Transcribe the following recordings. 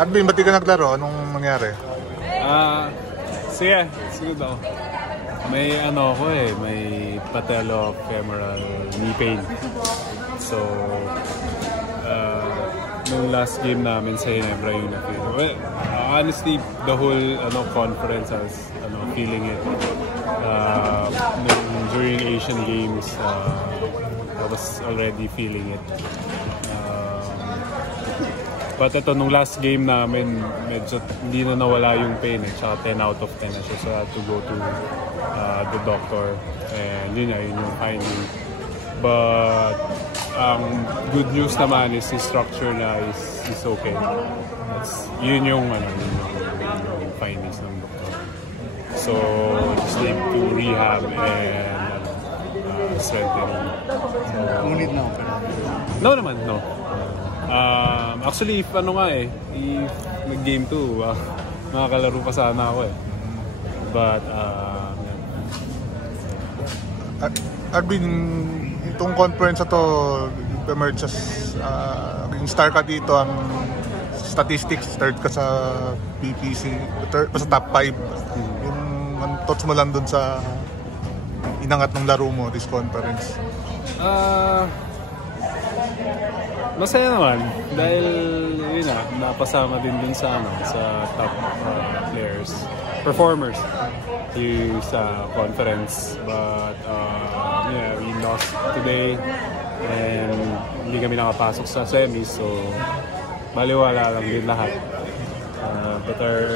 Arvin, ba't di ka naglaro? Anong nangyari? Sige daw. May ano ako may patellofemoral knee pain. So, nung last game namin sa Ginebra yung na-feel. Well, honestly, the whole conference I was feeling it. During Asian Games, I was already feeling it. But ito, nung last game namin, medyo hindi na nawala yung pain Tsaka 10 out of 10 na siya. So I had to go to the doctor. And yun yung finding. But ang good news naman is his structure na is okay. Yun yung findings ng doctor. So just need to rehab and strengthening. Ngunit na ako? No naman, no. Actually, if nag-game 2, makakalaro pa sana ako But, Arvin, itong conference na to, emerge as yung star ka dito, ang statistics, third ka sa PPC, third pa sa top 5. Yung thoughts mo lang dun sa inangat ng laro mo, this conference. Masaya naman dahil yun napasama din dun sa top players, performers sa conference. But we lost today and hindi kami nakapasok sa semis, so baliwala lang din lahat. But our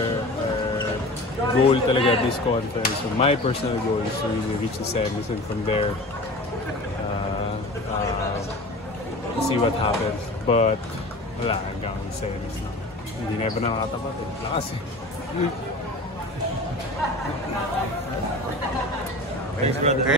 goal talaga this conference, so my personal goal is to really reach the semis, and from there see what happens. But wala, hanggang semis na. Hindi never na nakatapat Lakas Thanks, brother.